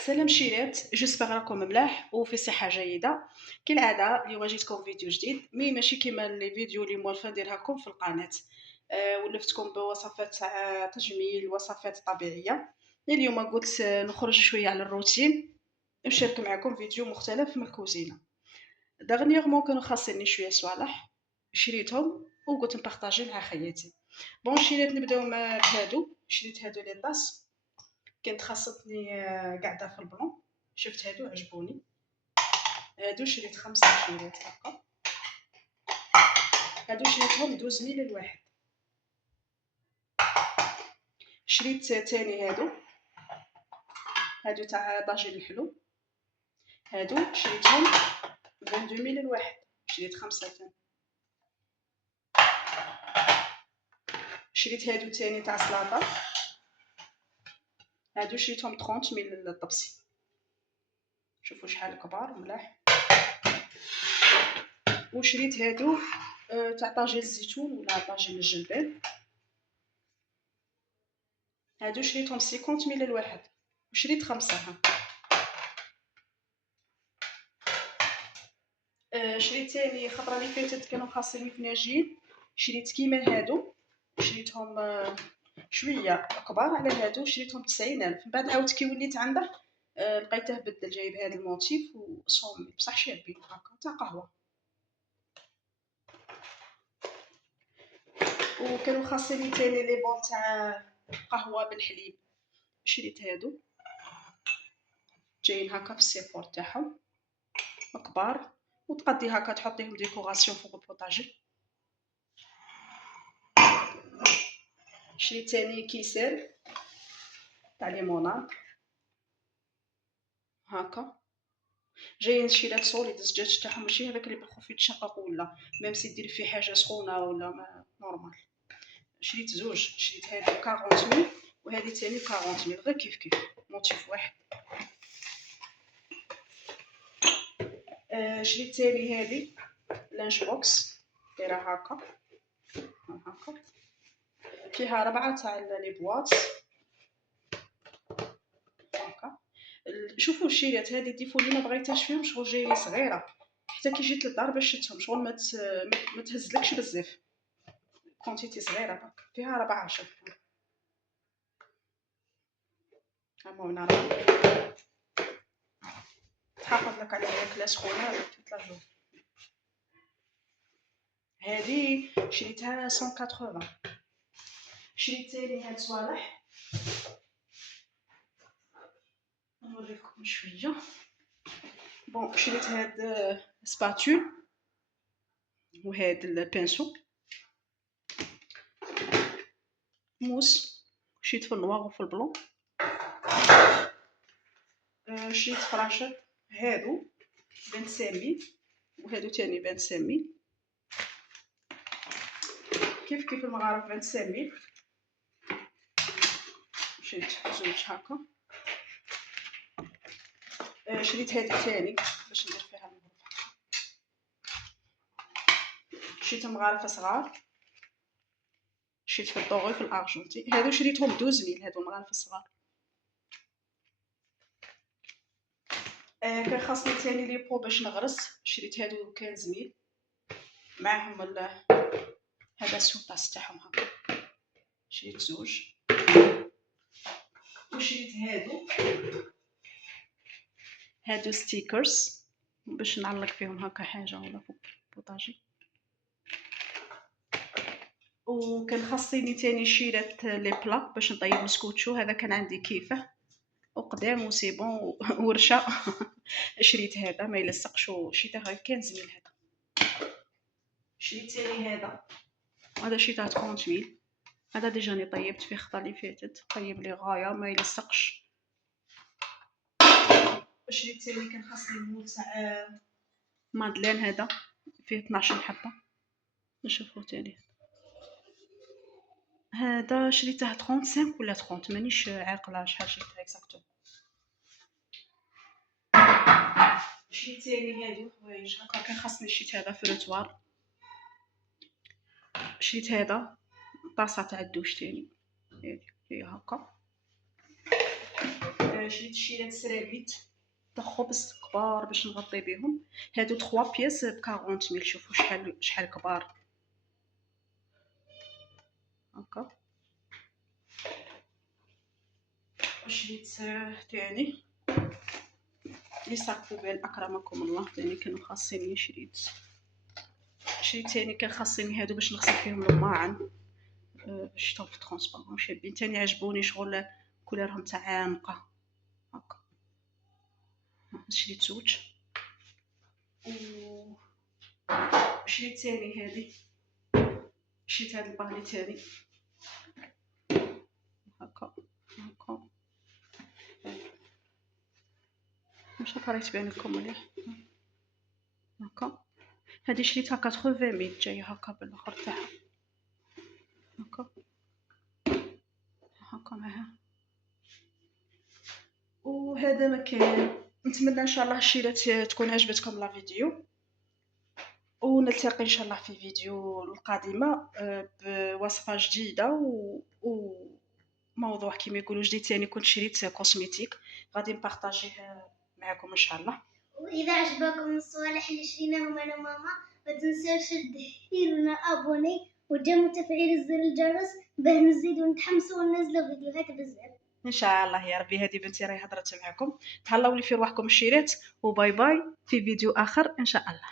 سلام شيرات، جيسبر راكم ملاح وفي صحة جيدة. كالعادة اليوم جيتكم فيديو جديد ماشي كيما لي فيديو اللي موالفة نديرها لكم في القناة. ولفتكم بوصفات تاع تجميل، وصفات طبيعية. اليوم قلت نخرج شوية على الروتين، نشارك معكم فيديو مختلف من الكوزينة. دغنيغمون كانوا خاصني شوية صوالح شريتهم وقلت نبارطاجي مع خياتي. بون شريت نبداو بهادو، شريت هادو لي طاس. كانت خاصتني قاعدة في البلون، شفت هادو عجبوني. هادو شريت 5 شريت هاكا. هادو شريتهم 12 الواحد. شريت تاني هادو تاع طاجين الحلو. هادو شريتهم 22 الواحد، شريت 5 تاني. شريت هادو تاني تاع سلاطة. هادو شريتهم 30 الطبسي. شوفوا شحال كبار ملاح. وشريت هادو تاع طاجين الزيتون ولا طاجين الجلبان. هادو شريتهم 50 الواحد وشريت 5 هاكا. شريت تاني خطرة اللي فاتت كانوا خاصيني في ناجين، شريت كيما هادو، شريتهم شوية كبار على هادو، شريتهم 90,000. من بعد عاودت كي وليت عنده لقيته بدل، جايب هاد الموتيف وصومي بصح شابين هاكا تاع قهوة. وكانوا خاصيني تاني لي بول تاع قهوة بالحليب، شريت هادو جايين هاكا في السيفور تاعهم كبار، وتقدي هاكا تحطيهم ديكوراسيون فوق البوطاجي. شريت تاني كيسان تاع ليموناد هاكا، جايين شيرات سوليد الزجاج تاعهم ماشي هذاك اللي بالخوف يتشقق ولا ميم سي دير فيه حاجه سخونه ولا ما نورمال. شريت زوج، شريت هذه 40,000 وهذه ثاني 40,000 غير كيف كيف موتيف واحد. شريت ثاني هذه لانش بوكس دايره هاكا هاكا، فيها 4 تاع لي بواط هاكا. شوفوا الشيرات هذه ديفو اللي ما بغيتهاش فيهم شغل جايه صغيره، حتى كي جيت للدار باش شدتهم شغل ما تهزلكش بزاف، كونتيتي صغيره فيها 4 شوف. هما من راه تحافظ لك على الماكله سخونه toute la journée. هذه شريتها 180. شريت تاني هاد صوالح نوريكم شويه. بون شريت هاد سباتول وهاد البانسو موس، شريت في النوار وفي البلون. شريت فراشات هادو 25,000 وهادو تاني 25,000 كيف كيف المغارف 25,000. شريت زوج هاكا. شريت هذه تاني باش ندير فيها المغرفة. شريت مغارفة صغار، شريت في الطوغي في الارجنتي. هادو شريتهم 12,000 هادو المغارفة الصغار. كان خاصني تاني لي بو باش نغرس، شريت هادو 15,000 معاهم هذا السوطاس تاعهم هاكا، شريت زوج. وشريت هادو ستيكرز باش نعلق فيهم هاكا حاجه ولا فوق البوطاجي. وكان خاصني تاني شيرات لي بلا باش نطيب مسكوتشو، هذا كان عندي كيفه وقدام وسي بون ورشه. شريت هذا ما يلصقش، شريته غير 15,000 هذا. شريت تاني هذا شريته 30,000. هذا ديجاني طيبت فيه خطا اللي فاتت، طيب لي غايه ما يلصقش. شريت تاني كان خاصني المول تاع مادلين، هذا فيه 12 حبه. نشوفوه تاني هذا شريته 35 ولا 30 مانيش عاقله شحال شريتها اكزاكتو. شريت تاني هادو حوايج هكا، كان خاصني شريت هذا فروتوار. شريت هذا طاسه تاع الدوش تاني هادي هي هكا. شريت شيرات سرابيت تاع خبز كبار باش نغطي بيهم. هادو 3 بياس ب 40,000. شوفوا شحال كبار هاكا. وشريت تاني لي صاك بوبيل اكرمكم الله، تاني كانوا خاصيني. شريت تاني كان خاصيني هادو باش نغسل فيهم الماعن. شفتهم في ترونسبارون شابين تاني، عجبوني شغل كولورهم تاع نقا هاكا. شريت زوج. و شريت تاني هادي، شريت هاد البالي تاني هاكا هاكا. واش طريت تبان لكم مليح هاكا. هادي شريتها 80 جايه هاكا بالاخر تاعها هاكا هاكا معها. وهذا مكان. نتمنى ان شاء الله الشيرات تكون عجبتكم لا فيديو، ونلتقي ان شاء الله في فيديو القادمه بوصفه جديده وموضوع كما يقولوا جديد تاني. كنت شريت كوسميتيك غادي نبارطاجيه معكم ان شاء الله. واذا عجبكم الصوالح اللي شريناهم انا وماما ما تنساوش ديرونا ابوني وتجمعوا تفعيل زر الجرس باه نزيدوا نتحمسوا وننزلوا فيديوهات بزاف ان شاء الله يا ربي. هذه بنتي راهي هضرت معكم. تهلاو لي في رواحكم الشيرات، وباي باي في فيديو اخر ان شاء الله.